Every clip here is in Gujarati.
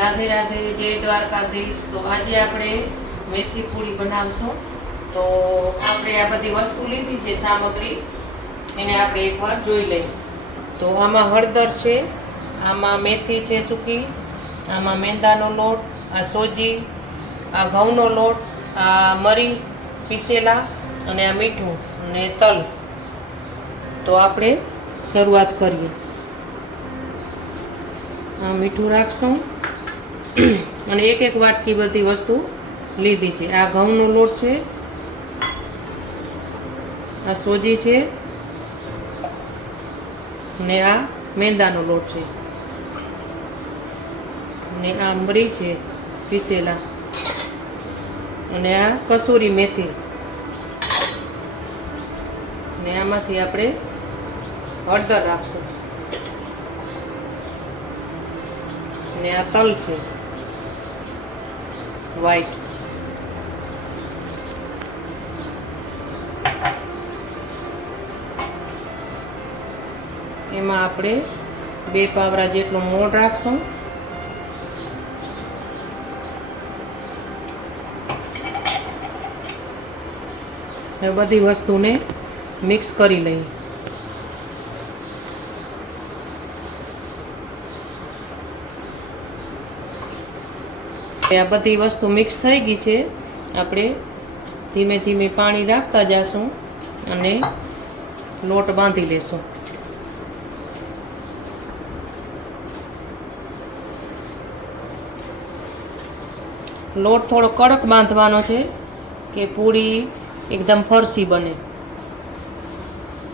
રાધે રાધે, જય દ્વારકાધીશ। તો આજે આપણે મેથી પૂરી બનાવશું। તો આપણે આ બધી વસ્તુ લીધી છે સામગ્રી, એને આપણે એકવાર જોઈ લઈએ। તો આમાં હળદર છે, આમાં મેથી છે સૂકી, આમાં મેંદાનો લોટ, આ સોજી, આ ઘઉંનો લોટ, આ મરી પીસેલા અને આ મીઠું અને તલ। તો આપણે શરૂઆત કરીએ। આ મીઠું રાખશું અને એક એક વાટકી બધી વસ્તુ લીધી છે। આ ઘઉંનો લોટ છે, આ સોજી છે ને આ મેંદાનો લોટ છે ને આ મરી છે પીસેલા અને આ કસૂરી મેથી ને આમાંથી આપણે હળદર રાખશું ને આ તલ છે વ્હાઈટ। એમાં આપણે 2 પાવરા જેટલો મોણ રાખશું। એ બધી વસ્તુને મિક્સ કરી લઈએ। આ બધી વસ્તુ મિક્સ થઈ ગઈ છે। આપણે ધીમે ધીમે પાણી રાખતા જઈશું અને લોટ બાંધી લેશું। લોટ થોડો કડક બાંધવાનો છે કે પૂરી એકદમ ફરસી બને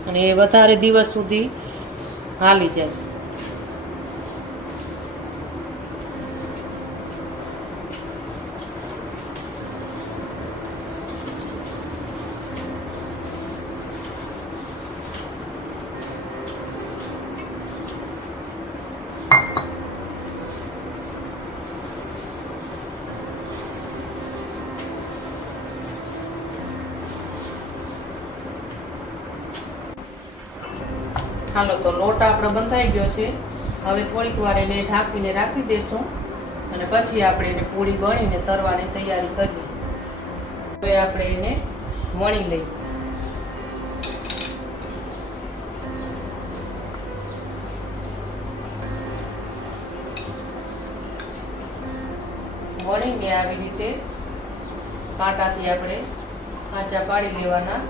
અને એ વધારે દિવસ સુધી હાલી જાય। હાલો, તો લોટ આપણો બંધાઈ ગયો છે। હવે થોડીક વાર એને ઢાંકીને રાખી દેશું અને પછી આપણે એને પૂરી વણીને તરવાની તૈયારી કરીએ। હવે આપણે એને વણી લઈએ। વણીને આવી રીતે કાંટાથી આપણે આંચા પાડી લેવાના।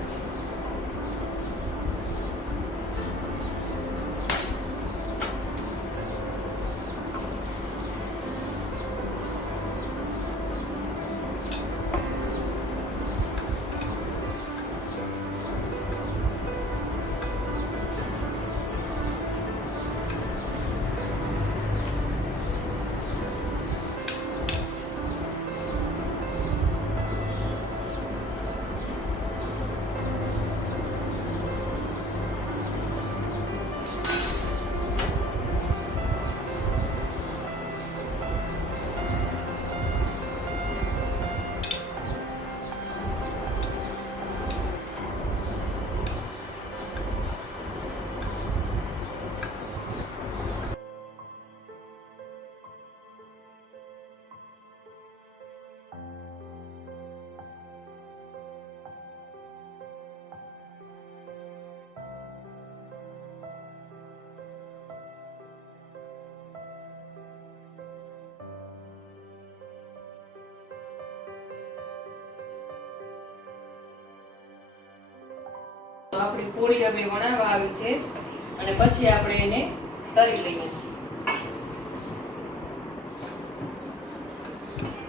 તો આપણી પૂરી હવે વણાવવા આવી છે અને પછી આપણે એને તળી લઈએ।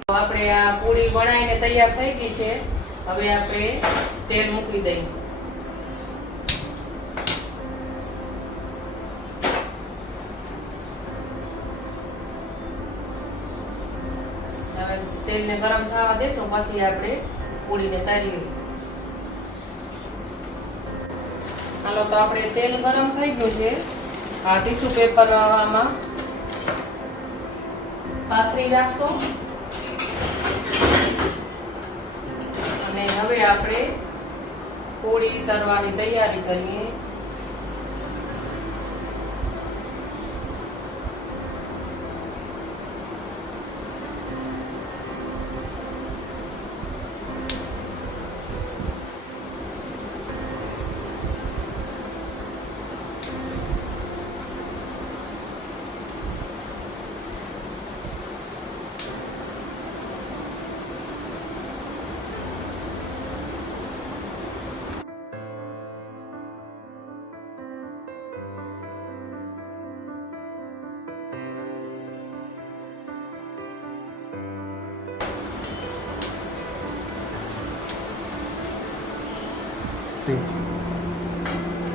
તો આપણે આ પૂરી વણાઈને તૈયાર થઈ ગઈ છે। હવે આપણે તેલ મૂકી દઈએ। હવે તેલને ગરમ થવા દેશું પછી આપણે પૂરીને તળીએ। હાલો, તો આપણે તેલ ગરમ થઈ ગયું છે। આ ટીશ્યુ પેપર આમાં પાથરી રાખશું અને હવે આપણે પૂરી તળવાની તૈયારી કરીએ।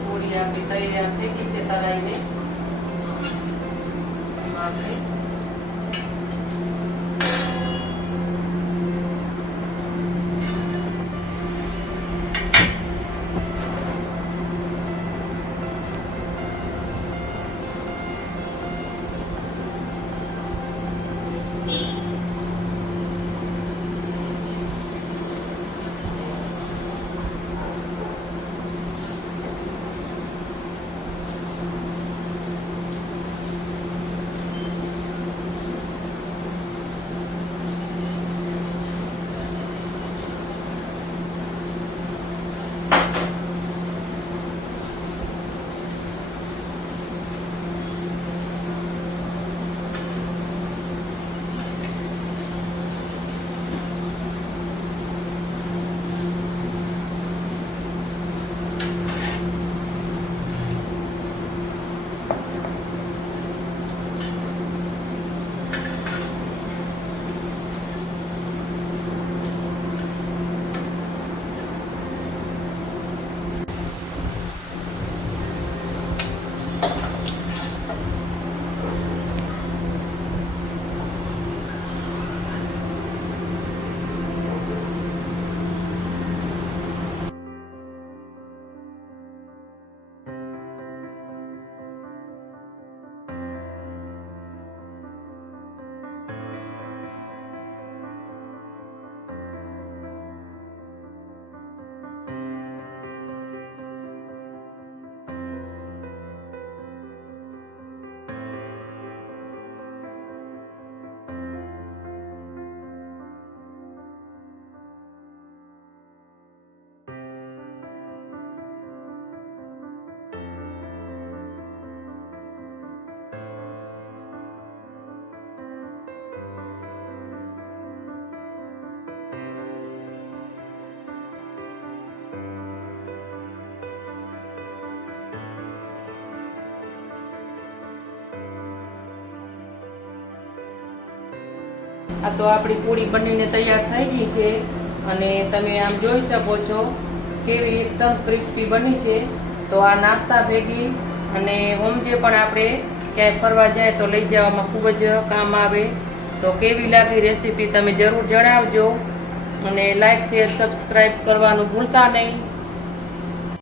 પૂરી આપણી તૈયાર થઈ ગઈ છે તળાઈને. આપણે આ તો આપણી પૂરી બનીને તૈયાર થઈ ગઈ છે અને તમે આમ જોઈ શકો છો કેવી એકદમ ક્રિસ્પી બની છે. તો આ નાસ્તા ભેગી અને હોમજે પણ આપણે ક્યાંય ફરવા જાય તો લઈ જવામાં ખૂબ જ કામ આવે. તો કેવી લાગી રેસીપી તમે જરૂર જણાવજો અને લાઈક શેર સબસ્ક્રાઈબ કરવાનું ભૂલતા નહીં.